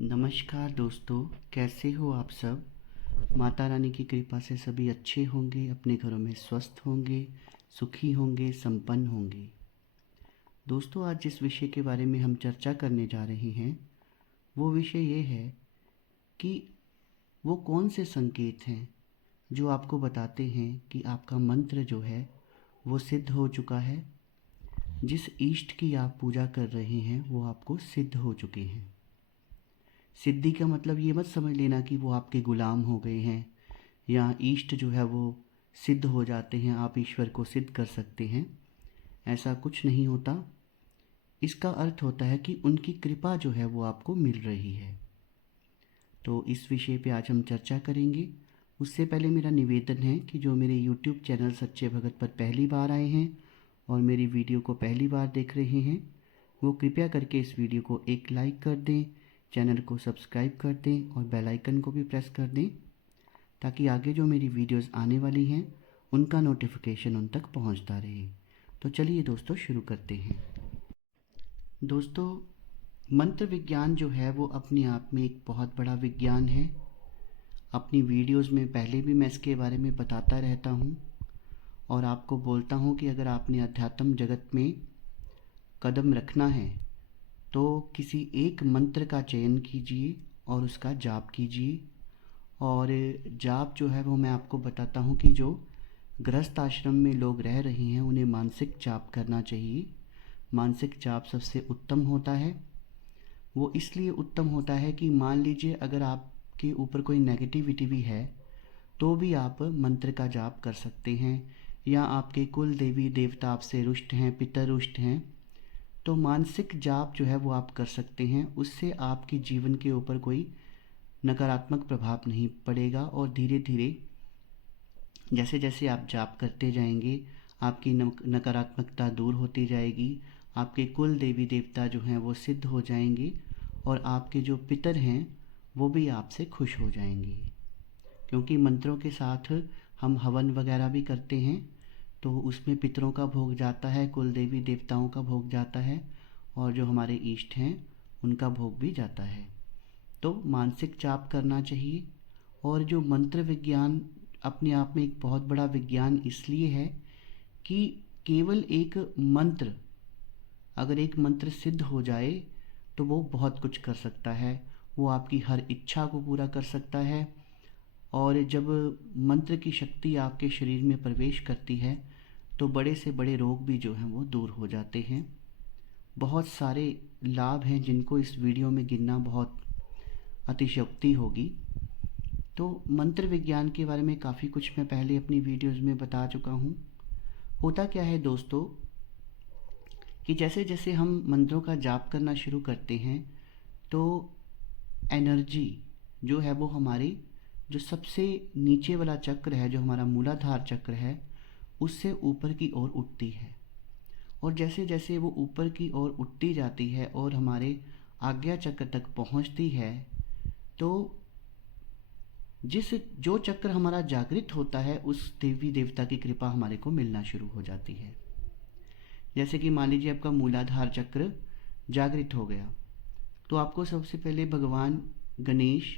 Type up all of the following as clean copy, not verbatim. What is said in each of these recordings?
नमस्कार दोस्तों, कैसे हो आप सब। माता रानी की कृपा से सभी अच्छे होंगे, अपने घरों में स्वस्थ होंगे, सुखी होंगे, संपन्न होंगे। दोस्तों, आज जिस विषय के बारे में हम चर्चा करने जा रहे हैं वो विषय ये है कि वो कौन से संकेत हैं जो आपको बताते हैं कि आपका मंत्र जो है वो सिद्ध हो चुका है। जिस इष्ट की आप पूजा कर रहे हैं वो आपको सिद्ध हो चुके हैं। सिद्धि का मतलब ये मत समझ लेना कि वो आपके गुलाम हो गए हैं या इष्ट जो है वो सिद्ध हो जाते हैं, आप ईश्वर को सिद्ध कर सकते हैं। ऐसा कुछ नहीं होता। इसका अर्थ होता है कि उनकी कृपा जो है वो आपको मिल रही है। तो इस विषय पे आज हम चर्चा करेंगे। उससे पहले मेरा निवेदन है कि जो मेरे यूट्यूब चैनल सच्चे भगत पर पहली बार आए हैं और मेरी वीडियो को पहली बार देख रहे हैं वो कृपया करके इस वीडियो को एक लाइक कर दें, चैनल को सब्सक्राइब कर दें और बेल आइकन को भी प्रेस कर दें ताकि आगे जो मेरी वीडियोस आने वाली हैं उनका नोटिफिकेशन उन तक पहुंचता रहे। तो चलिए दोस्तों शुरू करते हैं। दोस्तों, मंत्र विज्ञान जो है वो अपने आप में एक बहुत बड़ा विज्ञान है। अपनी वीडियोस में पहले भी मैं इसके बारे में बताता रहता हूँ और आपको बोलता हूँ कि अगर आपने अध्यात्म जगत में कदम रखना है तो किसी एक मंत्र का चयन कीजिए और उसका जाप कीजिए। और जाप जो है वो मैं आपको बताता हूँ कि जो गृहस्थ आश्रम में लोग रह रहे हैं उन्हें मानसिक जाप करना चाहिए। मानसिक जाप सबसे उत्तम होता है। वो इसलिए उत्तम होता है कि मान लीजिए अगर आपके ऊपर कोई नेगेटिविटी भी है तो भी आप मंत्र का जाप कर सकते हैं, या आपके कुल देवी देवता आपसे रुष्ट हैं, पितर रुष्ट हैं, तो मानसिक जाप जो है वो आप कर सकते हैं। उससे आपके जीवन के ऊपर कोई नकारात्मक प्रभाव नहीं पड़ेगा और धीरे धीरे जैसे जैसे आप जाप करते जाएंगे आपकी नकारात्मकता दूर होती जाएगी। आपके कुल देवी देवता जो हैं वो सिद्ध हो जाएंगे और आपके जो पितर हैं वो भी आपसे खुश हो जाएंगे, क्योंकि मंत्रों के साथ हम हवन वगैरह भी करते हैं तो उसमें पितरों का भोग जाता है, कुल देवी देवताओं का भोग जाता है और जो हमारे इष्ट हैं उनका भोग भी जाता है। तो मानसिक जाप करना चाहिए। और जो मंत्र विज्ञान अपने आप में एक बहुत बड़ा विज्ञान इसलिए है कि केवल एक मंत्र, अगर एक मंत्र सिद्ध हो जाए तो वो बहुत कुछ कर सकता है। वो आपकी हर इच्छा को पूरा कर सकता है। और जब मंत्र की शक्ति आपके शरीर में प्रवेश करती है तो बड़े से बड़े रोग भी जो हैं वो दूर हो जाते हैं। बहुत सारे लाभ हैं जिनको इस वीडियो में गिनना बहुत अतिशयोक्ति होगी। तो मंत्र विज्ञान के बारे में काफ़ी कुछ मैं पहले अपनी वीडियोस में बता चुका हूँ। होता क्या है दोस्तों कि जैसे जैसे हम मंत्रों का जाप करना शुरू करते हैं तो एनर्जी जो है वो हमारी जो सबसे नीचे वाला चक्र है, जो हमारा मूलाधार चक्र है, उससे ऊपर की ओर उठती है। और जैसे जैसे वो ऊपर की ओर उठती जाती है और हमारे आज्ञा चक्र तक पहुंचती है तो जिस जो चक्र हमारा जागृत होता है उस देवी देवता की कृपा हमारे को मिलना शुरू हो जाती है। जैसे कि मान लीजिए आपका मूलाधार चक्र जागृत हो गया तो आपको सबसे पहले भगवान गणेश,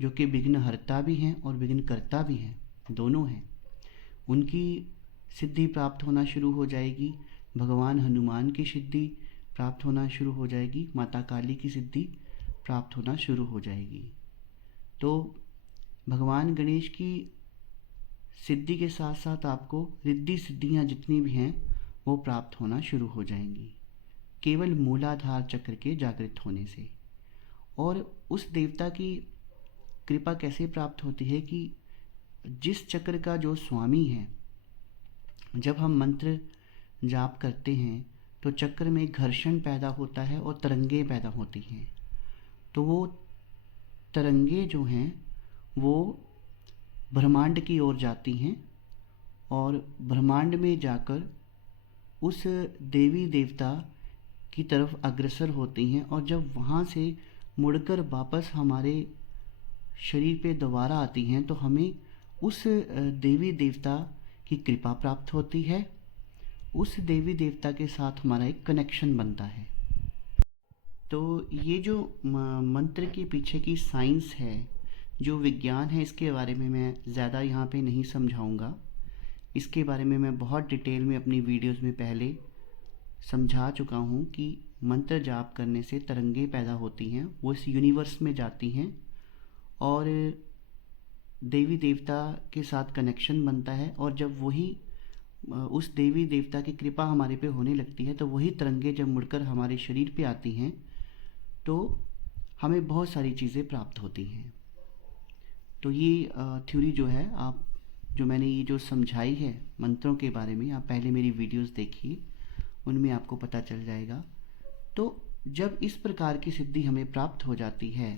जो कि विघ्नहर्ता भी हैं और विघ्नकर्ता भी हैं, दोनों हैं, उनकी सिद्धि प्राप्त होना शुरू हो जाएगी। भगवान हनुमान की सिद्धि प्राप्त होना शुरू हो जाएगी। माता काली की सिद्धि प्राप्त होना शुरू हो जाएगी। तो भगवान गणेश की सिद्धि के साथ साथ आपको रिद्धि सिद्धियाँ जितनी भी हैं वो प्राप्त होना शुरू हो जाएंगी केवल मूलाधार चक्र के जागृत होने से। और उस देवता की कृपा कैसे प्राप्त होती है कि जिस चक्र का जो स्वामी है, जब हम मंत्र जाप करते हैं तो चक्र में घर्षण पैदा होता है और तरंगे पैदा होती हैं। तो वो तरंगे जो हैं वो ब्रह्मांड की ओर जाती हैं और ब्रह्मांड में जाकर उस देवी देवता की तरफ अग्रसर होती हैं और जब वहाँ से मुड़कर वापस हमारे शरीर पे दोबारा आती हैं तो हमें उस देवी देवता की कृपा प्राप्त होती है। उस देवी देवता के साथ हमारा एक कनेक्शन बनता है। तो ये जो मंत्र के पीछे की साइंस है, जो विज्ञान है, इसके बारे में मैं ज़्यादा यहाँ पे नहीं समझाऊंगा। इसके बारे में मैं बहुत डिटेल में अपनी वीडियोस में पहले समझा चुका हूँ कि मंत्र जाप करने से तरंगे पैदा होती हैं, वो इस यूनिवर्स में जाती हैं और देवी देवता के साथ कनेक्शन बनता है। और जब वही उस देवी देवता की कृपा हमारे पे होने लगती है, तो वही तरंगे जब मुड़कर हमारे शरीर पे आती हैं, तो हमें बहुत सारी चीज़ें प्राप्त होती हैं। तो ये थ्योरी जो है, आप जो मैंने ये जो समझाई है मंत्रों के बारे में, आप पहले मेरी वीडियोस देखिए, उनमें आपको पता चल जाएगा। तो जब इस प्रकार की सिद्धि हमें प्राप्त हो जाती है,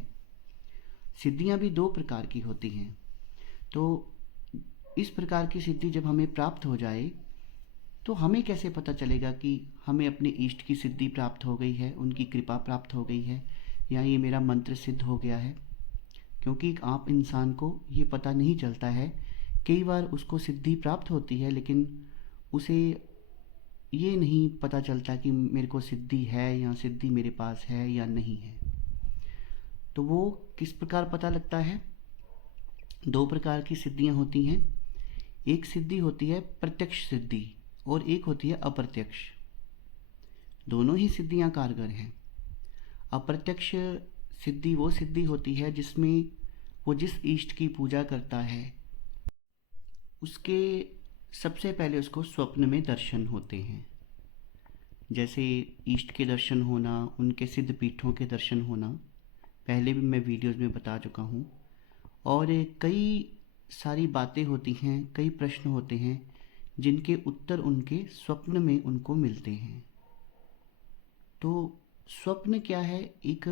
सिद्धियां भी दो प्रकार की होती हैं, तो इस प्रकार की सिद्धि जब हमें प्राप्त हो जाए, तो हमें कैसे पता चलेगा कि हमें अपने इष्ट की सिद्धि प्राप्त हो गई है, उनकी कृपा प्राप्त हो गई है, या ये मेरा मंत्र सिद्ध हो गया है? क्योंकि एक आम इंसान को ये पता नहीं चलता है। कई बार उसको सिद्धि प्राप्त होती है, लेकिन उसे ये नहीं पता चलता कि मेरे को सिद्धि है या सिद्धि मेरे पास है या नहीं है। तो वो किस प्रकार पता लगता है? दो प्रकार की सिद्धियां होती हैं। एक सिद्धि होती है प्रत्यक्ष सिद्धि और एक होती है अप्रत्यक्ष। दोनों ही सिद्धियां कारगर हैं। अप्रत्यक्ष सिद्धि वो सिद्धि होती है जिसमें वो जिस इष्ट की पूजा करता है, उसके सबसे पहले उसको स्वप्न में दर्शन होते हैं। जैसे इष्ट के दर्शन होना, उनके सिद्ध पीठों के दर्शन होना, पहले भी मैं वीडियोस में बता चुका हूँ। और कई सारी बातें होती हैं, कई प्रश्न होते हैं जिनके उत्तर उनके स्वप्न में उनको मिलते हैं। तो स्वप्न क्या है? एक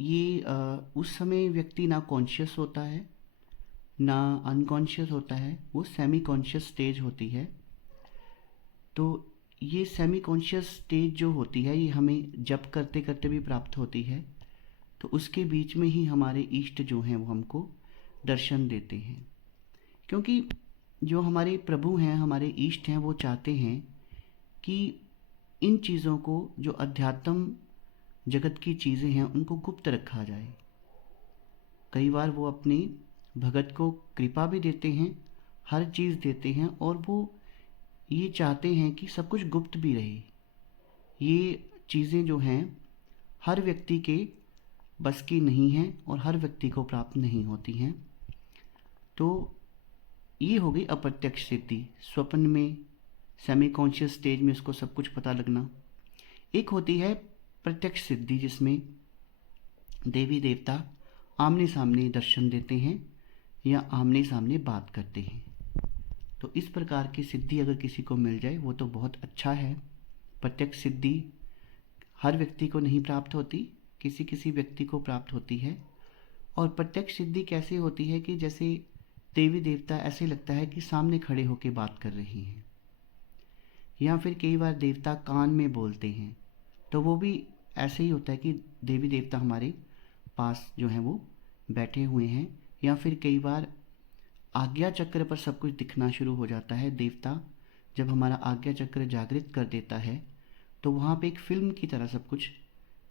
ये उस समय व्यक्ति ना कॉन्शियस होता है ना अनकॉन्शियस होता है, वो सेमी कॉन्शियस स्टेज होती है। तो ये सेमी कॉन्शियस स्टेज जो होती है, ये हमें जप करते करते भी प्राप्त होती है। तो उसके बीच में ही हमारे इष्ट जो हैं वो हमको दर्शन देते हैं। क्योंकि जो हमारे प्रभु हैं, हमारे इष्ट हैं, वो चाहते हैं कि इन चीज़ों को, जो अध्यात्म जगत की चीज़ें हैं, उनको गुप्त रखा जाए। कई बार वो अपने भगत को कृपा भी देते हैं, हर चीज़ देते हैं, और वो ये चाहते हैं कि सब कुछ गुप्त भी रहे। ये चीज़ें जो हैं हर व्यक्ति के बस की नहीं हैं और हर व्यक्ति को प्राप्त नहीं होती हैं। तो ये हो गई अप्रत्यक्ष सिद्धि, स्वप्न में सेमी कॉन्शियस स्टेज में उसको सब कुछ पता लगना। एक होती है प्रत्यक्ष सिद्धि, जिसमें देवी देवता आमने सामने दर्शन देते हैं या आमने सामने बात करते हैं। तो इस प्रकार की सिद्धि अगर किसी को मिल जाए वो तो बहुत अच्छा है। प्रत्यक्ष सिद्धि हर व्यक्ति को नहीं प्राप्त होती, किसी किसी व्यक्ति को प्राप्त होती है। और प्रत्यक्ष सिद्धि कैसे होती है कि जैसे देवी देवता ऐसे लगता है कि सामने खड़े होकर बात कर रही हैं, या फिर कई बार देवता कान में बोलते हैं, तो वो भी ऐसे ही होता है कि देवी देवता हमारे पास जो हैं वो बैठे हुए हैं। या फिर कई बार आज्ञा चक्र पर सब कुछ दिखना शुरू हो जाता है। देवता जब हमारा आज्ञा चक्र जागृत कर देता है, तो वहाँ पे एक फिल्म की तरह सब कुछ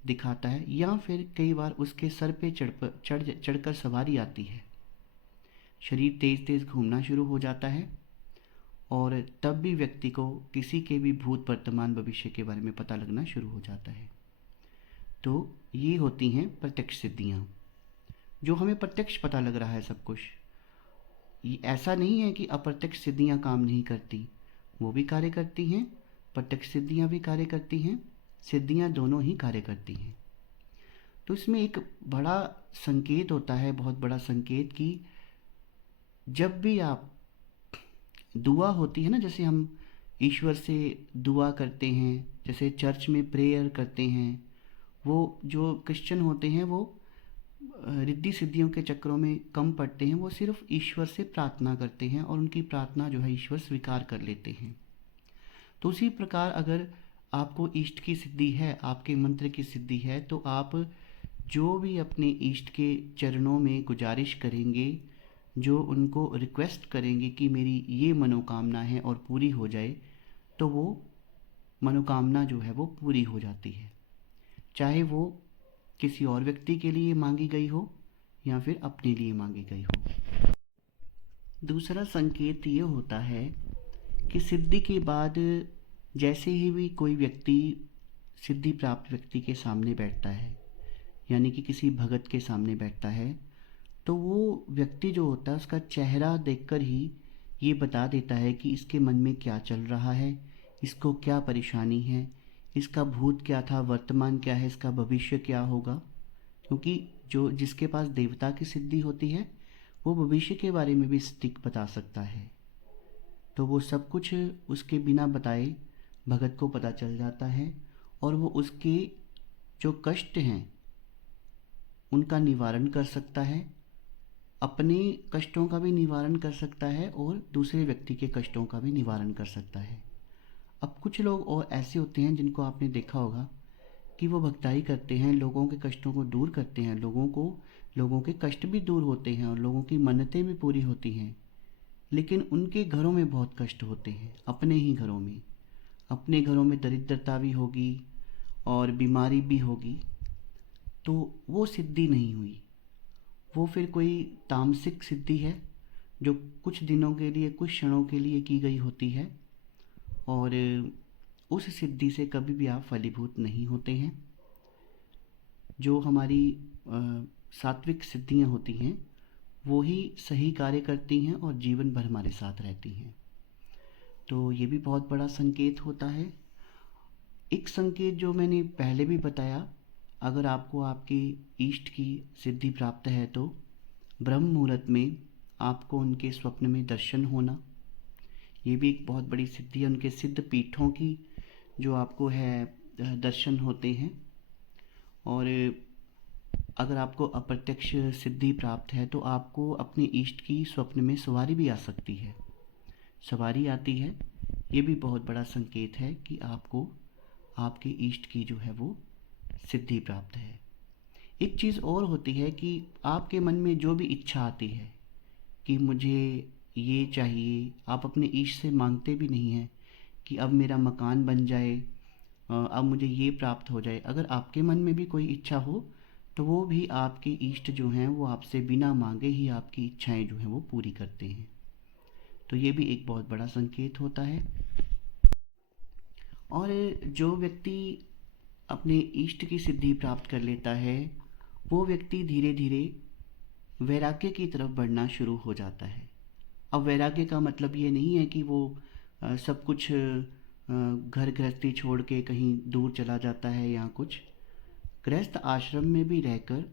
दिखाता है। या फिर कई बार उसके सर पे चढ़कर सवारी आती है, शरीर तेज तेज घूमना शुरू हो जाता है, और तब भी व्यक्ति को किसी के भी भूत वर्तमान भविष्य के बारे में पता लगना शुरू हो जाता है। तो ये होती हैं प्रत्यक्ष सिद्धियाँ, जो हमें प्रत्यक्ष पता लग रहा है सब कुछ। ये ऐसा नहीं है कि अप्रत्यक्ष सिद्धियाँ काम नहीं करती, वो भी कार्य करती हैं, प्रत्यक्ष सिद्धियाँ भी कार्य करती हैं, सिद्धियाँ दोनों ही कार्य करती हैं। तो इसमें एक बड़ा संकेत होता है, बहुत बड़ा संकेत, कि जब भी आप दुआ होती है ना, जैसे हम ईश्वर से दुआ करते हैं, जैसे चर्च में प्रेयर करते हैं, वो जो क्रिश्चियन होते हैं वो रिद्धि सिद्धियों के चक्रों में कम पड़ते हैं। वो सिर्फ ईश्वर से प्रार्थना करते हैं और उनकी प्रार्थना जो है ईश्वर स्वीकार कर लेते हैं। तो उसी प्रकार अगर आपको इष्ट की सिद्धि है, आपके मंत्र की सिद्धि है, तो आप जो भी अपने इष्ट के चरणों में गुजारिश करेंगे, जो उनको रिक्वेस्ट करेंगे कि मेरी ये मनोकामना है और पूरी हो जाए, तो वो मनोकामना जो है वो पूरी हो जाती है, चाहे वो किसी और व्यक्ति के लिए मांगी गई हो या फिर अपने लिए मांगी गई हो। दूसरा संकेत ये होता है कि सिद्धि के बाद जैसे ही भी कोई व्यक्ति सिद्धि प्राप्त व्यक्ति के सामने बैठता है, यानी कि किसी भगत के सामने बैठता है, तो वो व्यक्ति जो होता है उसका चेहरा देखकर ही ये बता देता है कि इसके मन में क्या चल रहा है, इसको क्या परेशानी है, इसका भूत क्या था, वर्तमान क्या है, इसका भविष्य क्या होगा। क्योंकि जो जिसके पास देवता की सिद्धि होती है वो भविष्य के बारे में भी सटीक बता सकता है। तो वो सब कुछ उसके बिना बताए भगत को पता चल जाता है और वो उसके जो कष्ट हैं उनका निवारण कर सकता है, अपने कष्टों का भी निवारण कर सकता है और दूसरे व्यक्ति के कष्टों का भी निवारण कर सकता है। अब कुछ लोग और ऐसे होते हैं जिनको आपने देखा होगा कि वो भक्ताई करते हैं, लोगों के कष्टों को दूर करते हैं, लोगों के कष्ट भी दूर होते हैं और लोगों की मन्नतें भी पूरी होती हैं, लेकिन उनके घरों में बहुत कष्ट होते हैं। अपने ही घरों में, अपने घरों में दरिद्रता भी होगी और बीमारी भी होगी, तो वो सिद्धि नहीं हुई। वो फिर कोई तामसिक सिद्धि है जो कुछ दिनों के लिए, कुछ क्षणों के लिए की गई होती है और उस सिद्धि से कभी भी आप फलीभूत नहीं होते हैं। जो हमारी सात्विक सिद्धियां होती हैं वो ही सही कार्य करती हैं और जीवन भर हमारे साथ रहती हैं। तो ये भी बहुत बड़ा संकेत होता है। एक संकेत जो मैंने पहले भी बताया, अगर आपको आपकी इष्ट की सिद्धि प्राप्त है तो ब्रह्म मुहूर्त में आपको उनके स्वप्न में दर्शन होना, ये भी एक बहुत बड़ी सिद्धि है। उनके सिद्ध पीठों की जो आपको है दर्शन होते हैं। और अगर आपको अप्रत्यक्ष सिद्धि प्राप्त है तो आपको अपने इष्ट की स्वप्न में सवारी भी आ सकती है, सवारी आती है। ये भी बहुत बड़ा संकेत है कि आपको आपके इष्ट की जो है वो सिद्धि प्राप्त है। एक चीज़ और होती है कि आपके मन में जो भी इच्छा आती है कि मुझे ये चाहिए, आप अपने इष्ट से मांगते भी नहीं हैं कि अब मेरा मकान बन जाए, अब मुझे ये प्राप्त हो जाए। अगर आपके मन में भी कोई इच्छा हो तो वो भी आपके इष्ट जो हैं वो आपसे बिना मांगे ही आपकी इच्छाएं जो हैं वो पूरी करते हैं। तो ये भी एक बहुत बड़ा संकेत होता है। और जो व्यक्ति अपने इष्ट की सिद्धि प्राप्त कर लेता है वो व्यक्ति धीरे धीरे वैराग्य की तरफ बढ़ना शुरू हो जाता है। अब वैराग्य का मतलब ये नहीं है कि वो सब कुछ घर गृहस्थी छोड़ के कहीं दूर चला जाता है या कुछ। गृहस्थ आश्रम में भी रहकर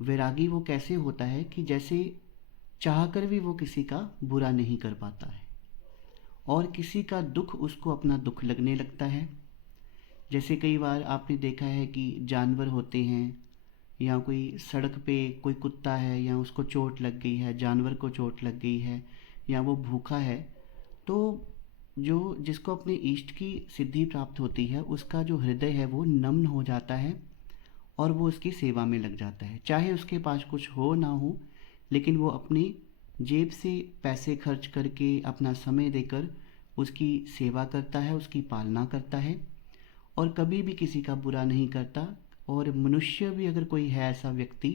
वैरागी वो कैसे होता है कि जैसे चाहकर भी वो किसी का बुरा नहीं कर पाता है और किसी का दुख उसको अपना दुख लगने लगता है। जैसे कई बार आपने देखा है कि जानवर होते हैं या कोई सड़क पे कोई कुत्ता है या उसको चोट लग गई है, जानवर को चोट लग गई है या वो भूखा है, तो जो जिसको अपने इष्ट की सिद्धि प्राप्त होती है उसका जो हृदय है वो नम्न हो जाता है और वो उसकी सेवा में लग जाता है। चाहे उसके पास कुछ हो ना हो, लेकिन वो अपनी जेब से पैसे खर्च करके अपना समय देकर उसकी सेवा करता है, उसकी पालना करता है और कभी भी किसी का बुरा नहीं करता। और मनुष्य भी अगर कोई है ऐसा व्यक्ति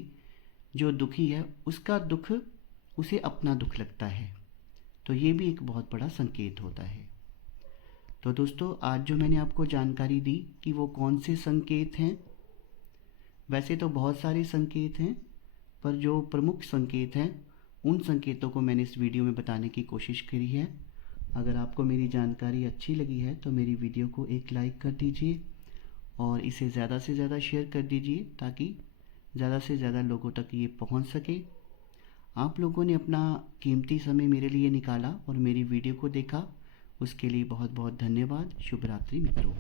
जो दुखी है, उसका दुख उसे अपना दुख लगता है। तो ये भी एक बहुत बड़ा संकेत होता है। तो दोस्तों, आज जो मैंने आपको जानकारी दी कि वो कौन से संकेत हैं, वैसे तो बहुत सारे संकेत हैं, पर जो प्रमुख संकेत हैं उन संकेतों को मैंने इस वीडियो में बताने की कोशिश करी है। अगर आपको मेरी जानकारी अच्छी लगी है तो मेरी वीडियो को एक लाइक कर दीजिए और इसे ज़्यादा से ज़्यादा शेयर कर दीजिए ताकि ज़्यादा से ज़्यादा लोगों तक ये पहुंच सके। आप लोगों ने अपना कीमती समय मेरे लिए निकाला और मेरी वीडियो को देखा, उसके लिए बहुत बहुत धन्यवाद। शुभ रात्रि मित्रों।